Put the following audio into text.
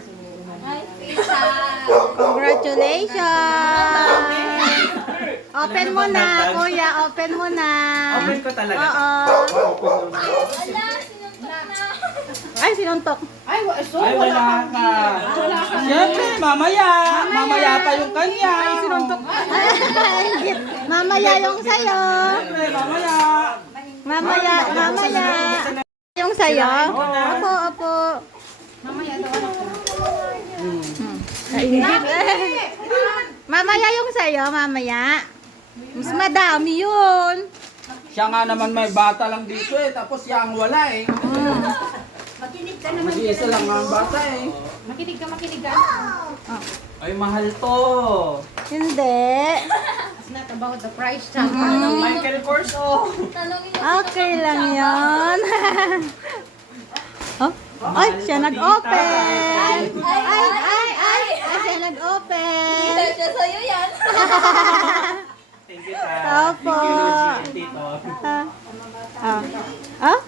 sure? Ay, pizza. Congratulations! Open mo na, kuya. Open mo na. Open ko talaga. Oo. Open mo. Wala, sinuntok na. Ay, sinuntok. Ay, wala ka. Siyempre, mamaya. Mamaya pa yung kanya. Ay, sinuntok. Mamaya yung sayo. Siyempre, mamaya. Mamaya. Yung sayo. Opo. Mamaya daw anak ko. Kaingit. Mamaya yung sayo, mamaya. Mas madami yun. Siya nga naman may bata lang dito eh. Tapos siya ang wala eh. Makinig ka naman. Mag-iisa lang ang bata eh. Makinig ka. Ay, mahal to. Hindi. It's not about the price tag. Michael Kors oh. Talongin mo. Okay lang yun. Oh? Ay, siya nag-open. Ay, siya nag-open. Dahil siya sa'yo yan. Thank you, ta. Opo. Thank you, Luigi and Tito. Ah?